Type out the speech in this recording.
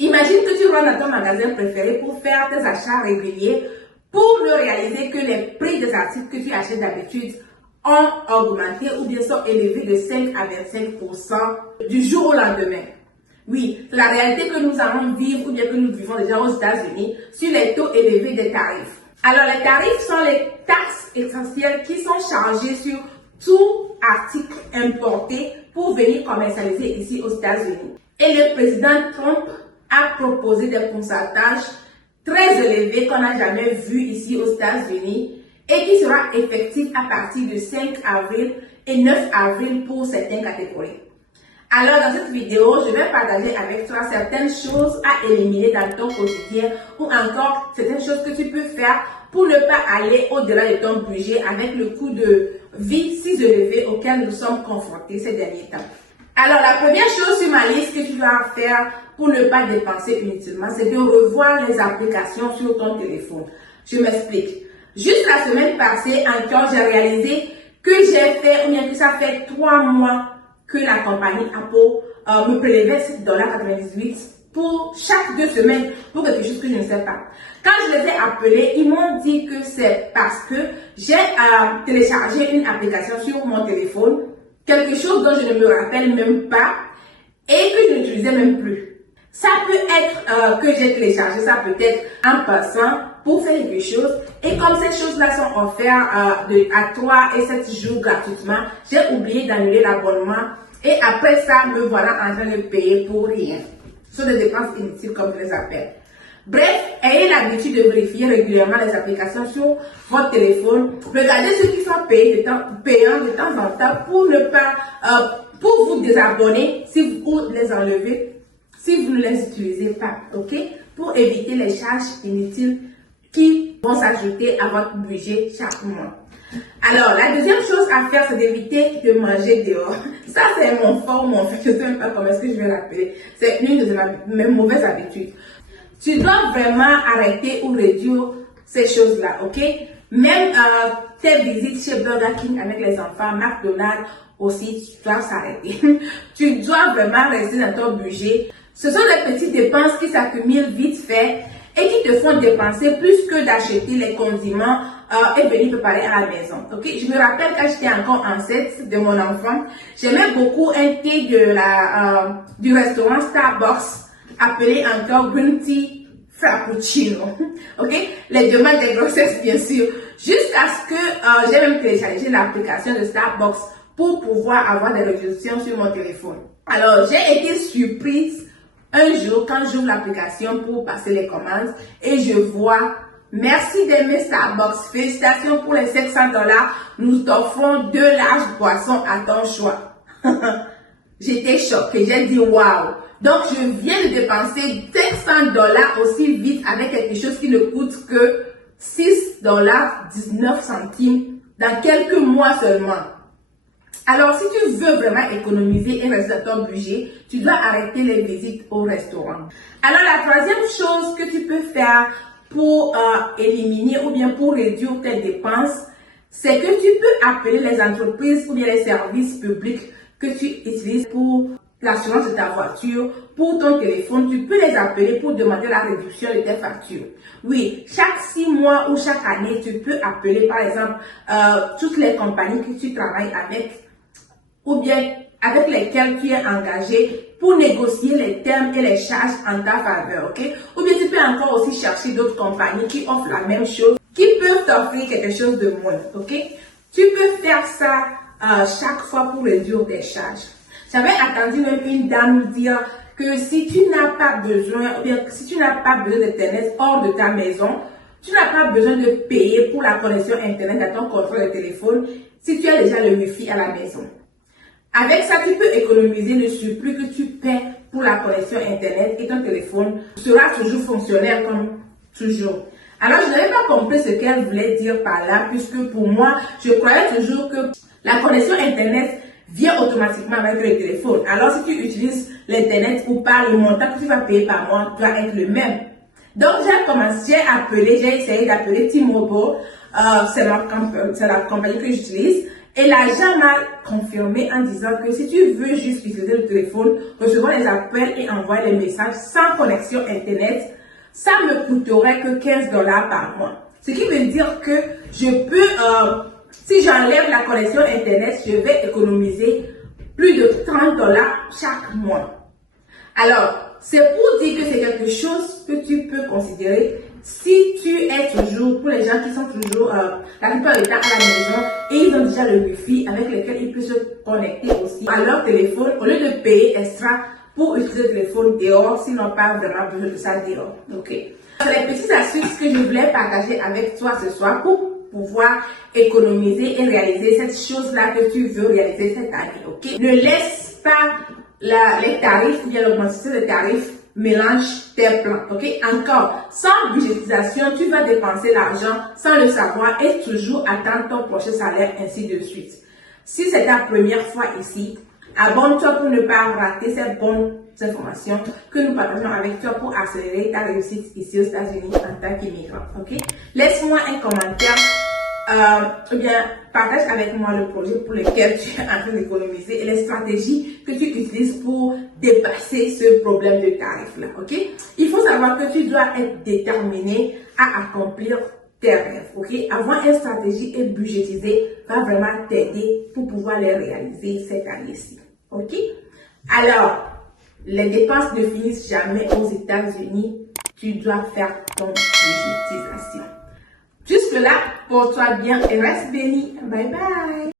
Imagine que tu rentres dans ton magasin préféré pour faire tes achats réguliers, pour ne réaliser que les prix des articles que tu achètes d'habitude ont augmenté ou bien sont élevés de 5 à 25% du jour au lendemain. Oui, c'est la réalité que nous allons vivre ou bien que nous vivons déjà aux États-Unis sur les taux élevés des tarifs. Alors, les tarifs sont les taxes essentielles qui sont chargées sur tout article importé pour venir commercialiser ici aux États-Unis. Et le président Trump a proposé des pourcentages très élevés qu'on n'a jamais vus ici aux États-Unis et qui sera effectif à partir du 5 avril et 9 avril pour certaines catégories. Alors, dans cette vidéo, je vais partager avec toi certaines choses à éliminer dans ton quotidien ou encore certaines choses que tu peux faire pour ne pas aller au-delà de ton budget avec le coût de vie si élevé auquel nous sommes confrontés ces derniers temps. Alors, la première chose sur ma liste que tu dois faire pour ne pas dépenser inutilement, c'est de revoir les applications sur ton téléphone. Je m'explique. Juste la semaine passée, encore, j'ai réalisé que j'ai fait, ou bien que ça fait 3 mois que la compagnie Apple me prélevait $7,98 pour chaque 2 semaines pour quelque chose que je ne sais pas. Quand je les ai appelés, ils m'ont dit que c'est parce que j'ai téléchargé une application sur mon téléphone, quelque chose dont je ne me rappelle même pas et que je n'utilisais même plus. Ça peut être que j'ai téléchargé ça peut-être en passant pour faire quelque chose. Et comme ces choses-là sont offertes à 3 et 7 jours gratuitement, j'ai oublié d'annuler l'abonnement. Et après ça, me voilà en train de payer pour rien. Ce sont des dépenses inutiles comme je les appelle. Bref, ayez l'habitude de vérifier régulièrement les applications sur votre téléphone. Regardez ceux qui sont payants de temps en temps pour ne pas, pour vous désabonner si vous les enlevez, si vous ne les utilisez pas, ok? Pour éviter les charges inutiles qui vont s'ajouter à votre budget chaque mois. Alors, la deuxième chose à faire, c'est d'éviter de manger dehors. Ça, c'est mon fort, je ne sais même pas comment est-ce que je vais l'appeler. C'est une de mes mauvaises habitudes. Tu dois vraiment arrêter ou réduire ces choses-là, ok? Même tes visites chez Burger King avec les enfants, McDonald's aussi, tu dois s'arrêter. Tu dois vraiment rester dans ton budget. Ce sont des petites dépenses qui s'accumulent vite fait et qui te font dépenser plus que d'acheter les condiments et venir préparer à la maison. Ok, je me rappelle quand j'étais encore enceinte de mon enfant, j'aimais beaucoup un thé du restaurant Starbucks appelé encore Green Tea Frappuccino. Ok, les demandes des grossesses bien sûr. Jusqu'à ce que j'ai même téléchargé l'application de Starbucks pour pouvoir avoir des réductions sur mon téléphone. Alors j'ai été surprise un jour quand j'ouvre l'application pour passer les commandes et je vois merci d'aimer Starbucks, félicitations pour les $500, nous t'offrons 2 larges boissons à ton choix. J'étais choquée, j'ai dit waouh. Donc je viens de dépenser $500 aussi vite avec quelque chose qui ne coûte que $6,19 dans quelques mois seulement. Alors, si tu veux vraiment économiser et rester dans ton budget, tu dois arrêter les visites au restaurant. Alors, la troisième chose que tu peux faire pour éliminer ou bien pour réduire tes dépenses, c'est que tu peux appeler les entreprises ou bien les services publics que tu utilises pour l'assurance de ta voiture, pour ton téléphone. Tu peux les appeler pour demander la réduction de tes factures. Oui, chaque 6 mois ou chaque année, tu peux appeler par exemple toutes les compagnies que tu travailles avec ou bien avec lesquels tu es engagé pour négocier les termes et les charges en ta faveur, ok? Ou bien tu peux encore aussi chercher d'autres compagnies qui offrent la même chose, qui peuvent t'offrir quelque chose de moins, ok? Tu peux faire ça chaque fois pour réduire tes charges. J'avais entendu même une dame nous dire que si tu n'as pas besoin, ou bien si tu n'as pas besoin d'Internet hors de ta maison, tu n'as pas besoin de payer pour la connexion Internet à ton contrôle de téléphone si tu as déjà le Wi-Fi à la maison. Avec ça, tu peux économiser le surplus que tu paies pour la connexion Internet et ton téléphone sera toujours fonctionnel comme toujours. Alors, je n'avais pas compris ce qu'elle voulait dire par là, puisque pour moi, je croyais toujours que la connexion Internet vient automatiquement avec le téléphone. Alors, si tu utilises l'Internet ou pas, le montant que tu vas payer par mois doit être le même. Donc, j'ai essayé d'appeler T-Mobile, c'est la compagnie que j'utilise. Et l'agent m'a confirmé en disant que si tu veux juste utiliser le téléphone, recevoir les appels et envoyer les messages sans connexion Internet, ça me coûterait que $15 par mois. Ce qui veut dire que je peux, si j'enlève la connexion Internet, je vais économiser plus de $30 chaque mois. Alors, c'est pour dire que c'est quelque chose que tu peux considérer si tu es toujours, pour les gens qui sont toujours la plupart du temps à la maison et ils ont déjà le Wi-Fi avec lequel ils peuvent se connecter aussi à leur téléphone au lieu de payer extra pour utiliser le téléphone dehors s'ils n'ont pas vraiment besoin de ça dehors. Ok. C'est les petites astuces que je voulais partager avec toi ce soir pour pouvoir économiser et réaliser cette chose-là que tu veux réaliser cette année. Ok. Ne laisse pas les tarifs ou bien l'augmentation des tarifs mélange tes plans, ok? Encore, sans budgétisation, tu vas dépenser l'argent sans le savoir et toujours attendre ton prochain salaire, ainsi de suite. Si c'est ta première fois ici, abonne-toi pour ne pas rater ces bonnes informations que nous partageons avec toi pour accélérer ta réussite ici aux États-Unis en tant qu'immigrant, ok? Laisse-moi un commentaire ou bien partage avec moi le projet pour lequel tu es en train d'économiser et les stratégies que tu utilises pour dépasser ce problème de tarif là, ok? Il faut savoir que tu dois être déterminé à accomplir tes rêves, ok? Avoir une stratégie et budgétiser va vraiment t'aider pour pouvoir les réaliser cette année-ci, ok? Alors, les dépenses ne finissent jamais aux États-Unis. Tu dois faire ton budgétisation. Jusque-là, porte-toi bien et reste béni. Bye bye.